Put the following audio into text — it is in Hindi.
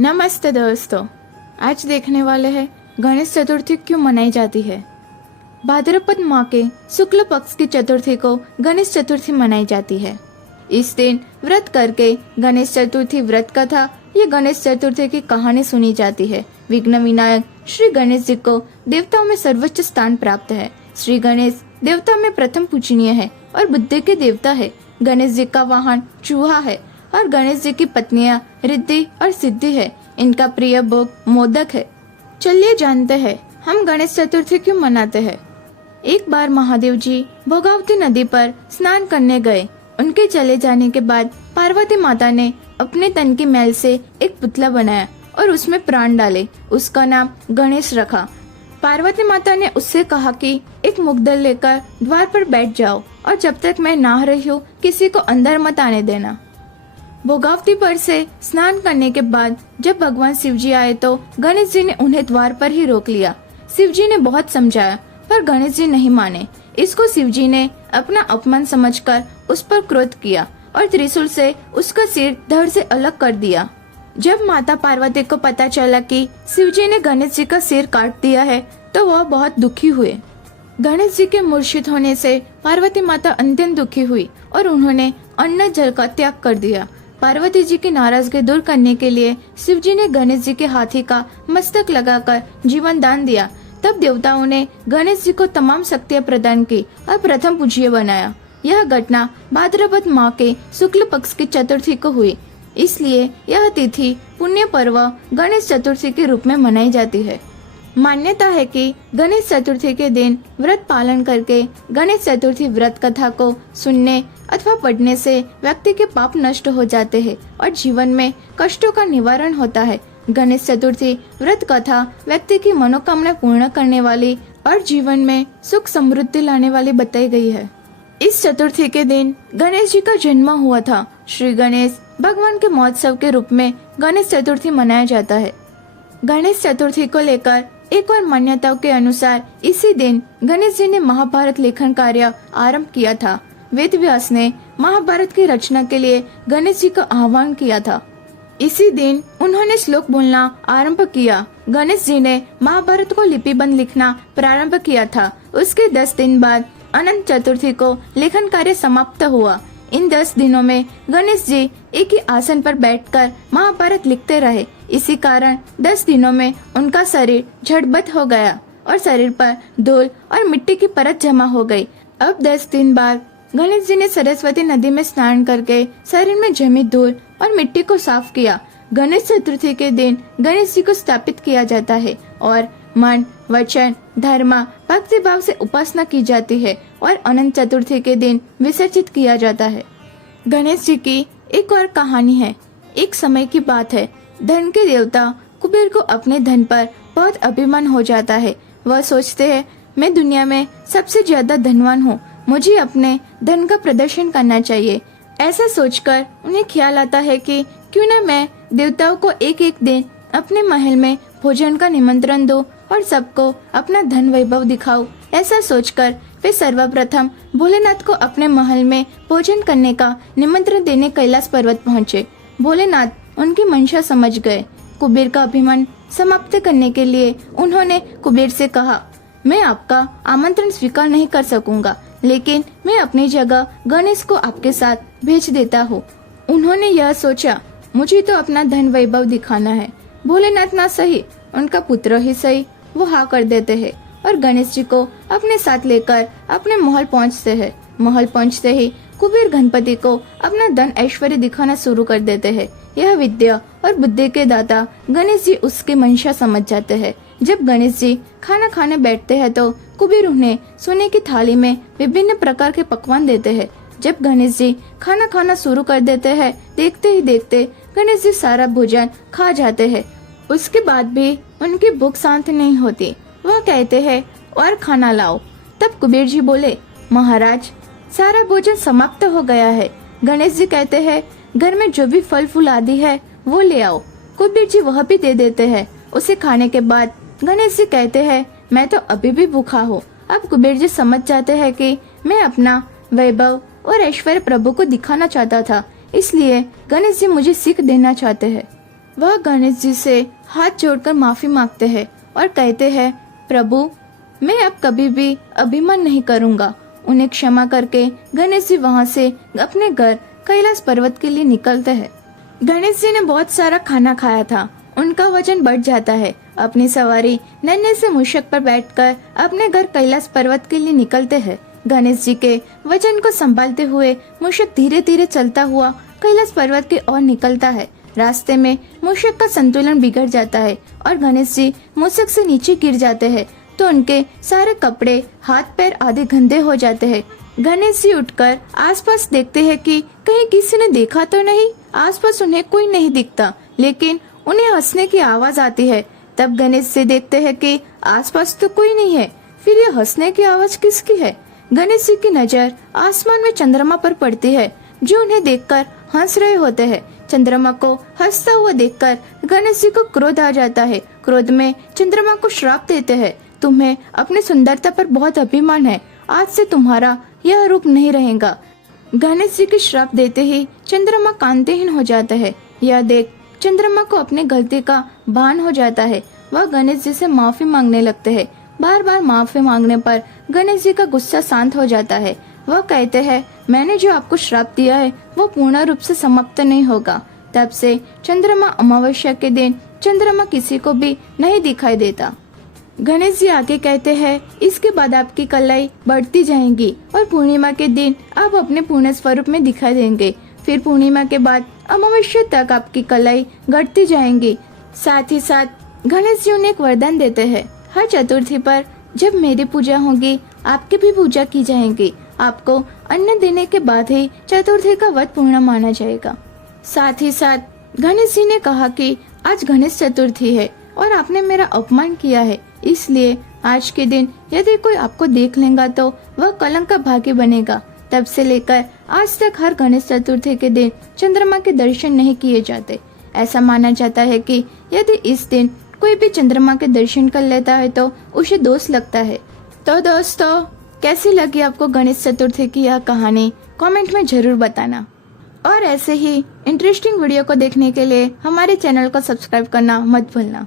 नमस्ते दोस्तों, आज देखने वाले हैं गणेश चतुर्थी क्यों मनाई जाती है। भाद्रपद माह के शुक्ल पक्ष की चतुर्थी को गणेश चतुर्थी मनाई जाती है। इस दिन व्रत करके गणेश चतुर्थी व्रत कथा या गणेश चतुर्थी की कहानी सुनी जाती है। विघ्न विनायक श्री गणेश जी को देवताओं में सर्वोच्च स्थान प्राप्त है। श्री गणेश देवता में प्रथम पूजनीय है और बुद्धि के देवता है। गणेश जी का वाहन चूहा है और गणेश जी की पत्नियां रिद्धि और सिद्धि है। इनका प्रिय भोग मोदक है। चलिए जानते हैं हम गणेश चतुर्थी क्यों मनाते हैं। एक बार महादेव जी भोगावती नदी पर स्नान करने गए। उनके चले जाने के बाद पार्वती माता ने अपने तन की मैल से एक पुतला बनाया और उसमें प्राण डाले। उसका नाम गणेश रखा। पार्वती माता ने उससे कहा कि एक मुग्दल लेकर द्वार पर बैठ जाओ और जब तक मैं नहा रही हूँ किसी को अंदर मत आने देना। भोगावती पर से स्नान करने के बाद जब भगवान शिव जी आए तो गणेश जी ने उन्हें द्वार पर ही रोक लिया। शिव जी ने बहुत समझाया पर गणेश जी नहीं माने। इसको शिव जी ने अपना अपमान समझकर उस पर क्रोध किया और त्रिशूल से उसका सिर धड़ से अलग कर दिया। जब माता पार्वती को पता चला कि शिव जी ने गणेश जी का सिर काट दिया है तो वह बहुत दुखी हुए। गणेश जी के मूर्छित होने से पार्वती माता अत्यंत दुखी हुई और उन्होंने अन्न जल का त्याग कर दिया। पार्वती जी की नाराजगी दूर करने के लिए शिव जी ने गणेश जी के हाथी का मस्तक लगाकर जीवन दान दिया। तब देवताओं ने गणेश जी को तमाम शक्तियां प्रदान की और प्रथम पूज्य बनाया। यह घटना भाद्रपद माह के शुक्ल पक्ष की चतुर्थी को हुई, इसलिए यह तिथि पुण्य पर्व गणेश चतुर्थी के रूप में मनाई जाती है। मान्यता है कि गणेश चतुर्थी के दिन व्रत पालन करके गणेश चतुर्थी व्रत कथा को सुनने अथवा पढ़ने से व्यक्ति के पाप नष्ट हो जाते हैं और जीवन में कष्टों का निवारण होता है। गणेश चतुर्थी व्रत कथा व्यक्ति की मनोकामना पूर्ण करने वाली और जीवन में सुख समृद्धि लाने वाली बताई गई है। इस चतुर्थी के दिन गणेश जी का जन्म हुआ था। श्री गणेश भगवान के महोत्सव के रूप में गणेश चतुर्थी मनाया जाता है। गणेश चतुर्थी को लेकर एक और मान्यताओं के अनुसार इसी दिन गणेश जी ने महाभारत लेखन कार्य आरंभ किया था। वेद व्यास ने महाभारत की रचना के लिए गणेश जी का आह्वान किया था। इसी दिन उन्होंने श्लोक बोलना आरंभ किया। गणेश जी ने महाभारत को लिपिबंद लिखना प्रारंभ किया था। उसके 10 दिन बाद अनंत चतुर्थी को लेखन कार्य समाप्त हुआ। इन 10 दिनों में गणेश जी एक ही आसन पर बैठकर महाभारत लिखते रहे। इसी कारण 10 दिनों में उनका शरीर झड़बत हो गया और शरीर पर धूल और मिट्टी की परत जमा हो गई। अब 10 दिन बाद गणेश जी ने सरस्वती नदी में स्नान करके शरीर में जमी धूल और मिट्टी को साफ किया। गणेश चतुर्थी के दिन गणेश जी को स्थापित किया जाता है और मन, वचन, धर्म, भक्ति भाव से उपासना की जाती है और अनंत चतुर्थी के दिन विसर्जित किया जाता है। गणेश जी की एक और कहानी है। एक समय की बात है, धन के देवता कुबेर को अपने धन पर बहुत अभिमान हो जाता है। वह सोचते हैं मैं दुनिया में सबसे ज्यादा धनवान हूँ, मुझे अपने धन का प्रदर्शन करना चाहिए। ऐसा सोचकर उन्हें ख्याल आता है कि क्यों न मैं देवताओं को एक एक दिन अपने महल में भोजन का निमंत्रण दूं और सबको अपना धन वैभव दिखाऊं। ऐसा सोचकर वे सर्वप्रथम भोलेनाथ को अपने महल में भोजन करने का निमंत्रण देने कैलाश पर्वत पहुँचे। भोलेनाथ उनकी मंशा समझ गए। कुबेर का अभिमान समाप्त करने के लिए उन्होंने कुबेर से कहा, मैं आपका आमंत्रण स्वीकार नहीं कर सकूंगा, लेकिन मैं अपनी जगह गणेश को आपके साथ भेज देता हूँ। उन्होंने यह सोचा, मुझे तो अपना धन वैभव दिखाना है। भोलेनाथ ना सही, उनका पुत्र ही सही, वो हाँ कर देते हैं और गणेश जी को अपने साथ लेकर अपने महल पहुँचते हैं। महल पहुँचते ही कुबेर गणपति को अपना धन ऐश्वर्य दिखाना शुरू कर देते हैं। यह विद्या और बुद्धि के दाता गणेश जी उसकी मंशा समझ जाते हैं। जब गणेश जी खाना खाने बैठते हैं तो कुबेर उन्हें सोने की थाली में विभिन्न प्रकार के पकवान देते हैं। जब गणेश जी खाना खाना शुरू कर देते हैं, देखते ही देखते गणेश जी सारा भोजन खा जाते हैं। उसके बाद भी उनकी भूख शांत नहीं होती। वह कहते हैं और खाना लाओ। तब कुबेर जी बोले, महाराज सारा भोजन समाप्त हो गया है। गणेश जी कहते हैं घर में जो भी फल फूल आदि है वो ले आओ। कुबेर जी वह भी दे देते हैं। उसे खाने के बाद गणेश जी कहते हैं मैं तो अभी भी भूखा हूँ। अब कुबेर जी समझ जाते हैं कि मैं अपना वैभव और ऐश्वर्य प्रभु को दिखाना चाहता था, इसलिए गणेश जी मुझे सीख देना चाहते हैं। वह गणेश जी से हाथ जोड़कर माफी मांगते हैं और कहते हैं, प्रभु मैं अब कभी भी अभिमान नहीं करूँगा। उन्हें क्षमा करके गणेश जी वहाँ से अपने घर कैलाश पर्वत के लिए निकलते हैं। गणेश जी ने बहुत सारा खाना खाया था, उनका वजन बढ़ जाता है। अपनी सवारी नन्हे से मूषक पर बैठकर अपने घर कैलाश पर्वत के लिए निकलते हैं। गणेश जी के वजन को संभालते हुए मूषक धीरे धीरे चलता हुआ कैलाश पर्वत की ओर निकलता है। रास्ते में मूषक का संतुलन बिगड़ जाता है और गणेश जी मूषक से नीचे गिर जाते हैं तो उनके सारे कपड़े, हाथ पैर आदि गंदे हो जाते हैं। गणेश जी उठकर आसपास देखते हैं कि कहीं किसी ने देखा तो नहीं। आसपास उन्हें कोई नहीं दिखता, लेकिन उन्हें हंसने की आवाज आती है। तब गणेश जी देखते हैं कि आसपास तो कोई नहीं है, फिर ये हंसने की आवाज किसकी है? गणेश जी की नजर आसमान में चंद्रमा पर पड़ती है, जो उन्हें देखकर हंस रहे होते हैं। चंद्रमा को हंसता हुआ देखकर गणेश जी को क्रोध आ जाता है। क्रोध में चंद्रमा को श्राप देते हैं, तुम्हें अपनी सुंदरता पर बहुत अभिमान है, आज से तुम्हारा यह रूप नहीं रहेगा। गणेश जी के श्राप देते ही चंद्रमा कांतिहीन हो जाता है। यह देख चंद्रमा को अपने गलती का भान हो जाता है। वह गणेश जी से माफी मांगने लगते हैं। बार बार माफी मांगने पर गणेश जी का गुस्सा शांत हो जाता है। वह कहते हैं, मैंने जो आपको श्राप दिया है वो पूर्ण रूप से समाप्त नहीं होगा। तब से चंद्रमा अमावस्या के दिन चंद्रमा किसी को भी नहीं दिखाई देता। गणेश जी आगे कहते हैं, इसके बाद आपकी कलाई बढ़ती जाएंगी और पूर्णिमा के दिन आप अपने पूर्ण स्वरूप में दिखाई देंगे। फिर पूर्णिमा के बाद अमावस्या तक आपकी कलाई घटती जाएंगी। साथ ही साथ गणेश जी उन्हें एक वरदान देते हैं, हर चतुर्थी पर जब मेरी पूजा होगी आपकी भी पूजा की जाएगी। आपको अन्न देने के बाद ही चतुर्थी का व्रत पूर्ण माना जाएगा। साथ ही साथ गणेश जी ने कहा कि आज गणेश चतुर्थी है और आपने मेरा अपमान किया है, इसलिए आज के दिन यदि कोई आपको देख लेगा तो वह कलंक का भागी बनेगा। तब से लेकर आज तक हर गणेश चतुर्थी के दिन चंद्रमा के दर्शन नहीं किए जाते। ऐसा माना जाता है कि यदि इस दिन कोई भी चंद्रमा के दर्शन कर लेता है तो उसे दोष लगता है। तो दोस्तों, कैसी लगी आपको गणेश चतुर्थी की यह कहानी? कमेंट में जरूर बताना। और ऐसे ही इंटरेस्टिंग वीडियो को देखने के लिए हमारे चैनल को सब्सक्राइब करना मत भूलना।